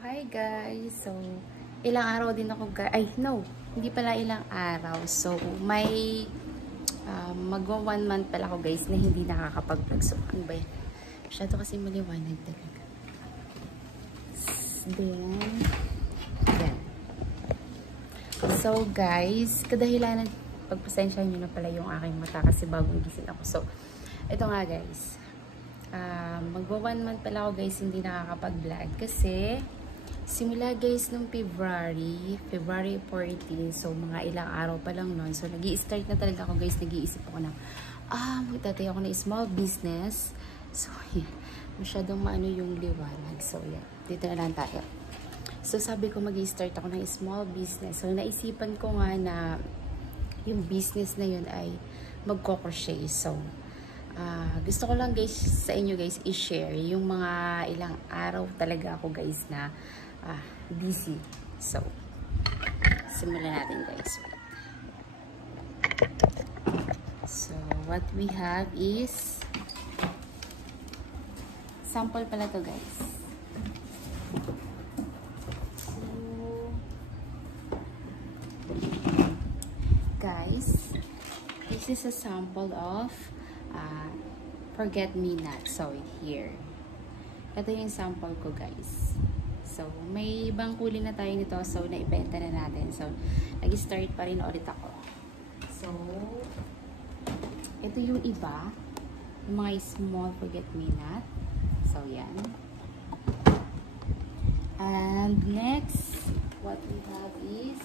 Hi guys! So, ilang araw din ako guys. Ay, no! Hindi pala ilang araw. So, may magwa 1 month pala ako guys na hindi nakakapag-vlog. So, ano ba yan? Masyado kasi maliwanag talaga. Then, yan. So, guys, kadahilanan, pagpasensya nyo na pala yung aking mata kasi bagong gising ako. So, ito nga guys. Magwa 1 month pala ako guys hindi nakakapag-vlog kasi simula guys nung February 14, so mga ilang araw pa lang nun, so nag-i-start na talaga ako guys, nag-iisip ako na magtatay ako ng small business. So yeah, masyadong maano yung liwanag, so yeah, dito na lang tayo. So sabi ko mag-i-start ako ng small business, so naisipan ko nga na yung business na yun ay magko-crochet. So gusto ko lang guys sa inyo guys i-share yung mga ilang araw talaga ako guys na busy. So simulan natin guys. So what we have is sample pala to guys. So guys, this is a sample of forget me not. So here, ito yung sample ko guys. So may ibang kulay na tayo nito, so naibenta na natin. So nag-start pa rin ulit ako. So ito yung iba, yung mga small forget me not. So yan. And next, what we have is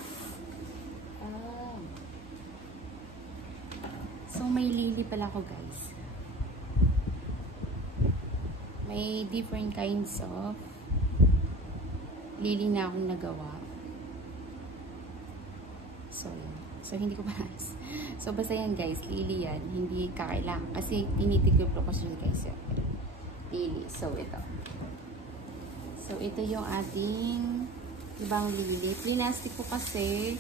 so may lily pala ko guys. May different kinds of lily na akong nagawa. So, hindi ko pa So, basta yan guys, lily yan. Hindi kakailangan. Kasi tinitigil ko siya guys. Lily. So, ito. So, ito yung ating ibang lily. Plinastic ko kasi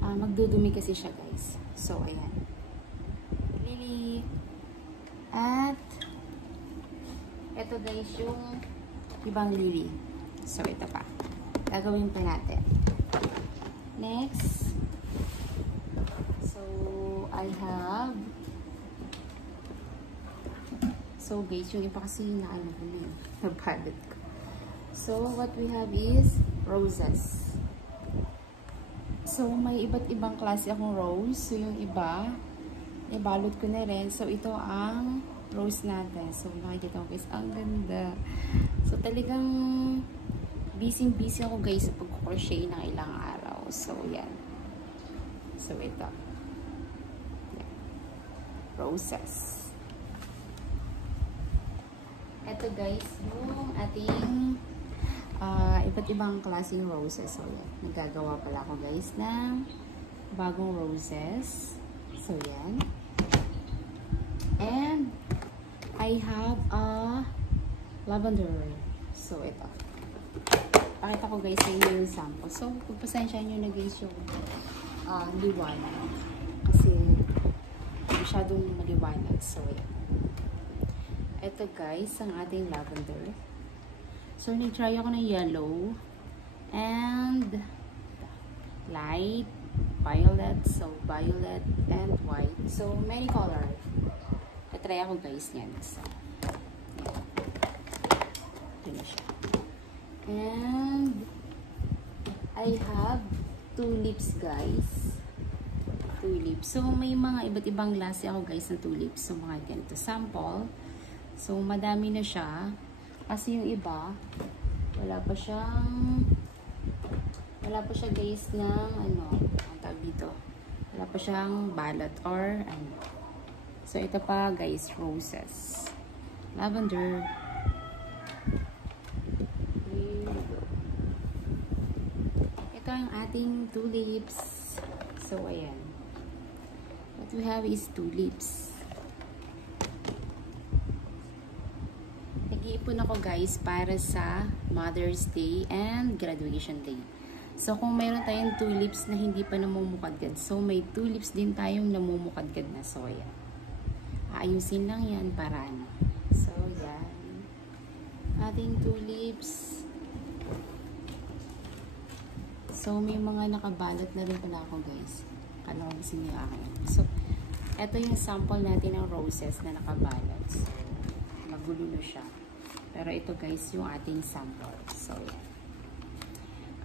magdudumi kasi siya guys. So, ayan. Lily. At ito guys yung ibang lily. So ito pa. Gagawin pa natin. Next. So I have guys yung iba kasi naano ko na nabalot ko. So what we have is roses. So may iba't ibang klase akong rose. So yung iba ibalot ko na rin. So, ito ang rose natin. So, nakikita ko guys, ang ganda. So, talagang busy-busy ako guys sa pag-crochet ng ilang araw. So, yan. So, ito. Yan. Roses. Ito guys, yung ating iba't ibang klaseng roses. So, yan. Nagagawa pala ako guys ng bagong roses. So, yan. And, I have a lavender. So, ito. Pakita ko guys sa inyo yung sample. So, pagpasensya nyo na guys yung liwanag. Kasi, masyadong maliwanag. So, yan. Ito guys, ang ating lavender. So, nag-try ako ng yellow. And, light. Violet, so violet and white. So many color. Katry ako guys yan. So, ito na siya. And I have tulips guys. Tulips. So may mga iba't ibang klase ako guys na tulips. So mga ganito sample. So madami na siya. Kasi yung iba wala pa siya guys ng ano, ang tawag dito. Wala pa siyang balot or ano. So ito pa guys, roses. Lavender. Ito ang ating tulips. So ayan. What we have is tulips. Nag-iipon ako guys para sa Mother's Day and Graduation Day. So, kung mayroon tayong tulips na hindi pa namumukadkad, so may tulips din tayong namumukadkad na soya. Aayusin lang yan para ano. So, yan. ating tulips. So, may mga nakabalot na rin pala ako, guys. Kala ko gusto niyo akin. So, ito yung sample natin ng roses na nakabalot. So, magulo na siya. Pero ito, guys, yung ating sample. So, yan.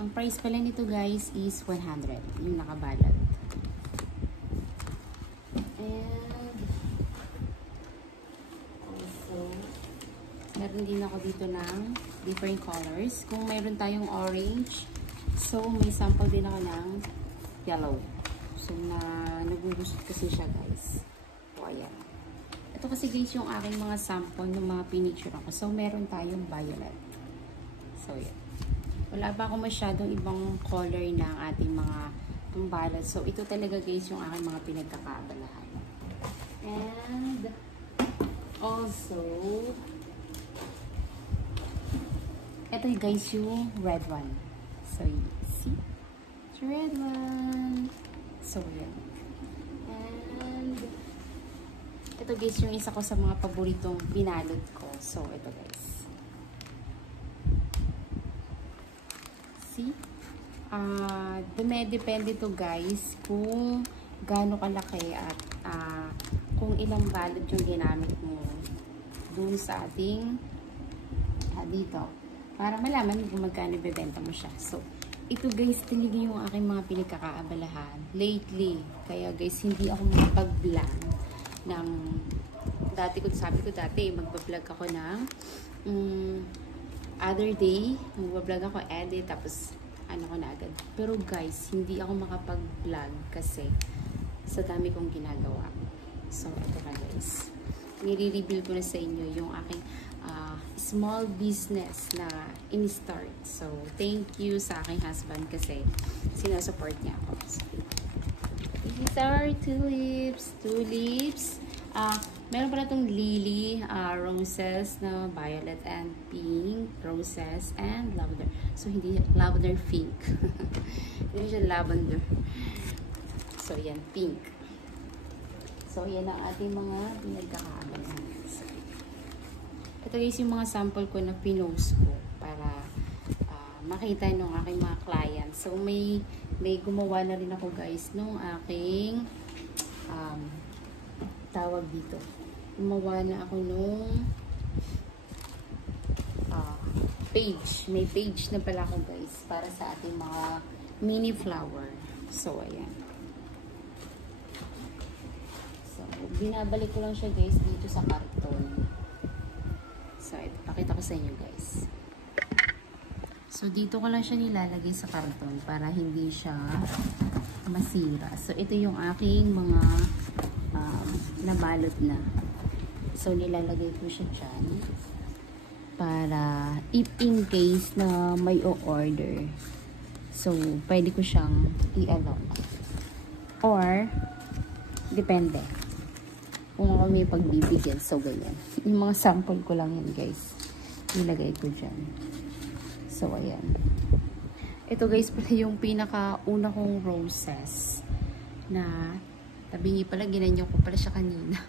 Ang price pala nito, guys, is 100. Yung nakabalot. And, also, meron din ako dito ng different colors. Kung mayroon tayong orange, so, may sample din ako ng yellow. So, nagugusot kasi siya, guys. So, ayan. Ito kasi, guys, yung aking mga sample ng mga pinicture ako. So, meron tayong violet. So, ayan. Wala pa ako masyadong ibang color ng ating mga balot. So, ito talaga, guys, yung aking mga pinagkakaabalahan. And, also, ito, guys, yung red one. So, see? It's red one. So, yan. And, ito, guys, yung isa ko sa mga paboritong binalot ko. So, ito, guys. See? Depende to, guys, kung gaano kalaki at kung ilang balot yung ginamit mo dun sa ating dito. Para malaman kung magkano ibebenta mo siya. So, ito, guys, talaga yung aking mga pinagkakaabalahan lately. Kaya, guys, hindi ako makapag-vlog ng dati ko, sabi ko dati, magbablog ako ng other day, magbablog ako, edit, tapos ano ko na agad. Pero, guys, hindi ako makapag-vlog kasi sa dami kong ginagawa. So, ito ka, guys. Nire-reveal ko na sa inyo yung aking small business na in-start. So, thank you sa aking husband kasi sinasupport niya ako. So, these are tulips. Tulips. Meron pala itong lily, roses na violet and pink, roses and lavender. So, hindi lavender pink. Hindi siya lavender. So, yan, pink. So, yan ang ating mga pinagkakaabalahan. So, ito, guys, yung mga sample ko na pinost ko para makita nung aking mga clients. So, may gumawa na rin ako, guys, nung aking tawag dito. Gumawa na ako nung page. May page na pala ako, guys, para sa ating mga mini flower. So, ayan. So, binabalik ko lang siya, guys, dito sa karton. So, ito, pakita ko sa inyo, guys. So, dito ko lang siya nilalagay sa karton para hindi siya masira. So, ito yung aking mga nabalot na. So, nilalagay ko siya dyan para if in case na may o-order. So, pwede ko siyang i-allow. Or, depende. Kung ako may pagbibigyan. So, ganyan. Yung mga sample ko lang yan, guys. Nilagay ko dyan. So, ayan. Ito, guys, pala yung pinaka-una kong roses na tabingi pala, ginanyo ko pala siya kanina.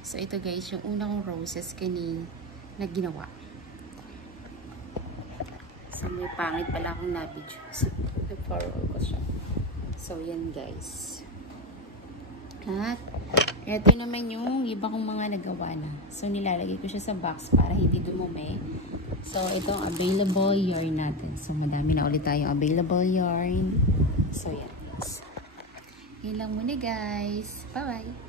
So, ito, guys, yung una kong roses kanina na ginawa. So, may pangit pala akong na-video. So, nag-forward ko siya. So, yan, guys. At, ito naman yung iba kong mga nagawa na. So, nilalagay ko siya sa box para hindi dumumi. So, ito ang available yarn natin. So, madami na ulit tayong available yarn. So, yan, guys. Yan lang muna, guys. Bye-bye!